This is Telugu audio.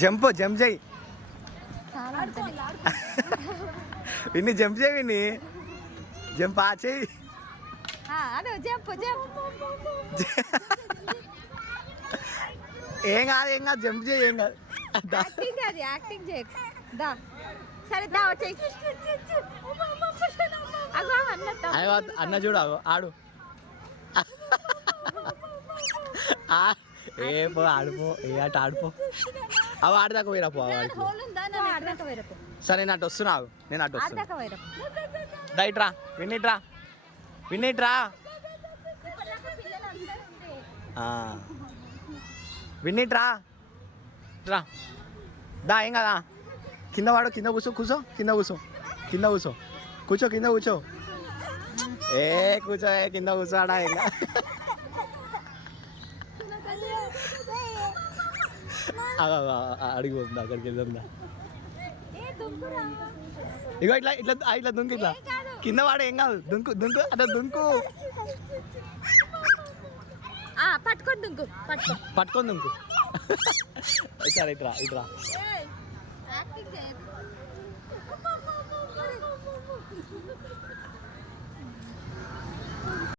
జంప్ చేయి విన్ని, జంప్ చేయి విన్ని, జంప్ చేయి. ఏం కాదు ఏం కాదు, జంప్ చేయి, ఏం కాదు. యాక్టింగ్ సరే అన్న చూడు ఆడు. ఏ పో ఆడిపో, ఏ ఆట ఆడిపో. అవి ఆడదాకా పోయిరా పో. సరే నేను అటు వస్తున్నావు, నేను అటు వస్తున్నా. ఇట్రా విన్నిట్రా, విన్నిట్రా, విన్నిట్రా రా. దా ఏం కదా, కింద వాడు, కింద కూర్చో, కూర్చో కింద, కూర్చో కింద, కూర్చో కూర్చో కింద కూర్చో. ఏ కూర్చో, కింద కూర్చోడా ఇంకా. అడిగి పోతుందా, అక్కడికి వెళ్దా. ఇగో ఇట్లా ఇట్లా ఇట్లా దుంకు, ఇట్లా కింద వాడు, ఏం కాదు. దుంకు దుంకు అట్లా దుంకు, పట్టుకొని దుంకు. సరే ఇట్రా ఇట్రా.